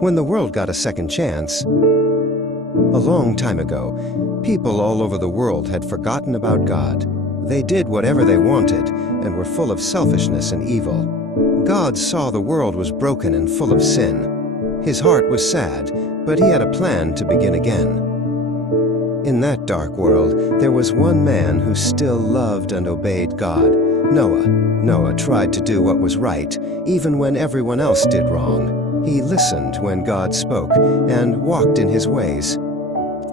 When the world got a second chance, a long time ago, people all over the world had forgotten about God. They did whatever they wanted and were full of selfishness and evil. God saw the world was broken and full of sin. His heart was sad, but he had a plan to begin again. In that dark world, there was one man who still loved and obeyed God, Noah. Noah tried to do what was right, even when everyone else did wrong. He listened when God spoke and walked in his ways.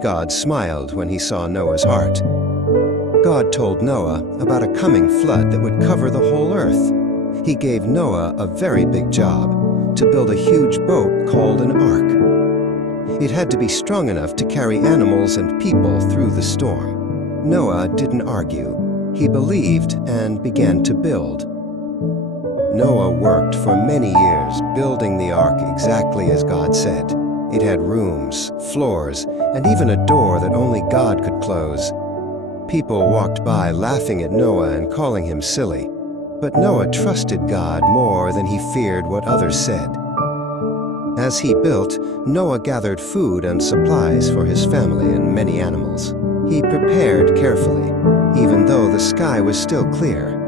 God smiled when he saw Noah's heart. God told Noah about a coming flood that would cover the whole earth. He gave Noah a very big job, to build a huge boat called an ark. It had to be strong enough to carry animals and people through the storm. Noah didn't argue. He believed and began to build. Noah worked for many years building the ark exactly as God said. It had rooms, floors, and even a door that only God could close. People walked by laughing at Noah and calling him silly. But Noah trusted God more than he feared what others said. As he built, Noah gathered food and supplies for his family and many animals. He prepared carefully, even though the sky was still clear.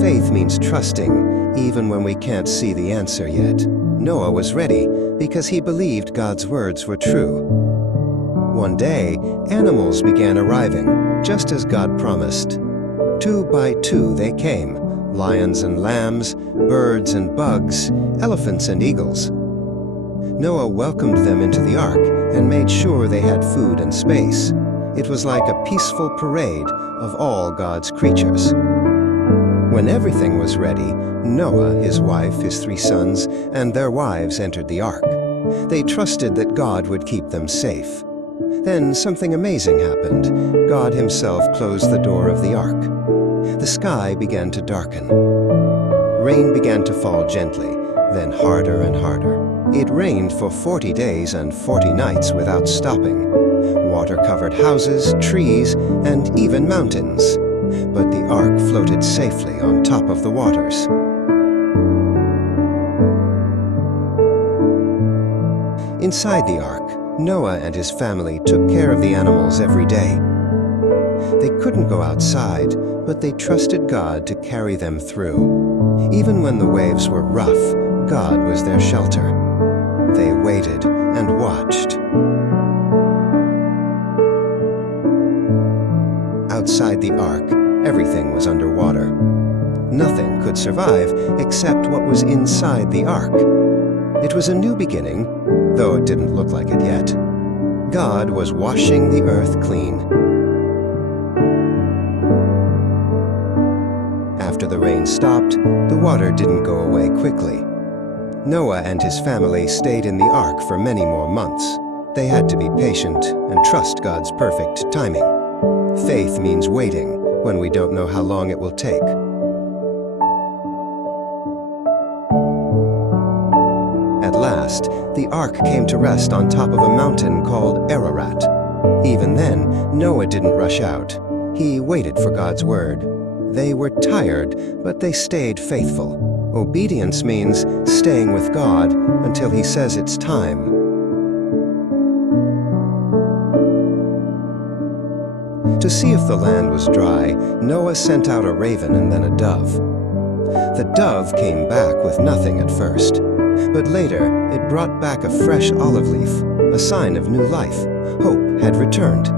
Faith means trusting, even when we can't see the answer yet. Noah was ready because he believed God's words were true. One day, animals began arriving, just as God promised. 2 by 2 they came, lions and lambs, birds and bugs, elephants and eagles. Noah welcomed them into the ark and made sure they had food and space. It was like a peaceful parade of all God's creatures. When everything was ready, Noah, his wife, his 3 sons, and their wives entered the ark. They trusted that God would keep them safe. Then something amazing happened. God himself closed the door of the ark. The sky began to darken. Rain began to fall gently, then harder and harder. It rained for 40 days and 40 nights without stopping. Water covered houses, trees, and even mountains. But the ark floated safely on top of the waters. Inside the ark, Noah and his family took care of the animals every day. They couldn't go outside, but they trusted God to carry them through. Even when the waves were rough, God was their shelter. They waited and watched. Outside the ark, everything was underwater. Nothing could survive except what was inside the ark. It was a new beginning, though it didn't look like it yet. God was washing the earth clean. After the rain stopped, the water didn't go away quickly. Noah and his family stayed in the ark for many more months. They had to be patient and trust God's perfect timing. Faith means waiting when we don't know how long it will take. At last, the ark came to rest on top of a mountain called Ararat. Even then, Noah didn't rush out. He waited for God's word. They were tired, but they stayed faithful. Obedience means staying with God until he says it's time. To see if the land was dry, Noah sent out a raven and then a dove. The dove came back with nothing at first, but later it brought back a fresh olive leaf, a sign of new life. Hope had returned.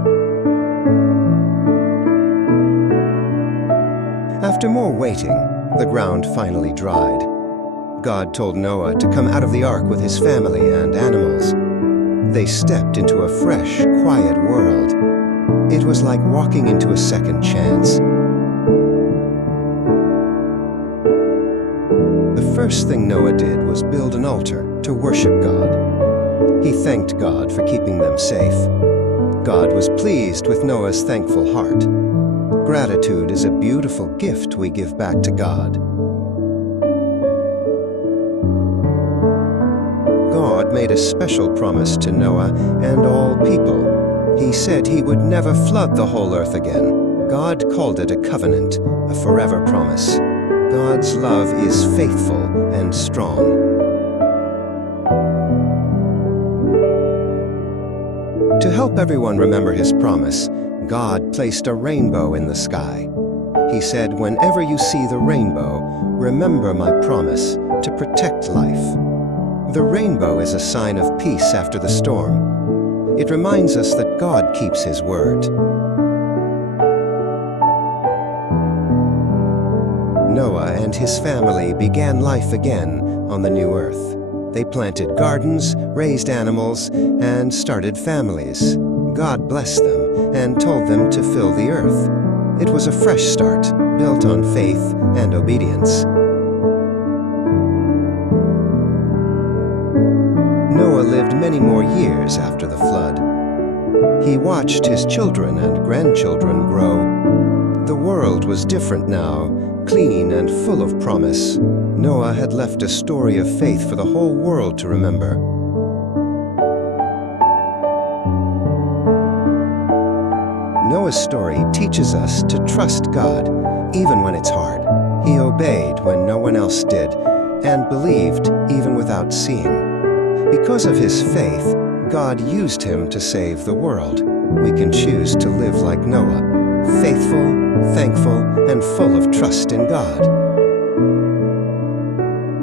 After more waiting, the ground finally dried. God told Noah to come out of the ark with his family and animals. They stepped into a fresh, quiet world. It was like walking into a second chance. The first thing Noah did was build an altar to worship God. He thanked God for keeping them safe. God was pleased with Noah's thankful heart. Gratitude is a beautiful gift we give back to God. God made a special promise to Noah and all people. He said he would never flood the whole earth again. God called it a covenant, a forever promise. God's love is faithful and strong. help everyone remember his promise, God placed a rainbow in the sky. He said, "Whenever you see the rainbow, remember my promise to protect life." The rainbow is a sign of peace after the storm. It reminds us that God keeps his word. Noah and his family began life again on the new earth. They planted gardens, raised animals, and started families. God blessed them and told them to fill the earth. It was a fresh start, built on faith and obedience. Noah lived many more years after the flood. He watched his children and grandchildren grow. The world was different now, clean and full of promise. Noah had left a story of faith for the whole world to remember. Noah's story teaches us to trust God, even when it's hard. He obeyed when no one else did, and believed even without seeing. Because of his faith, God used him to save the world. We can choose to live like Noah, faithful, thankful, and full of trust in God.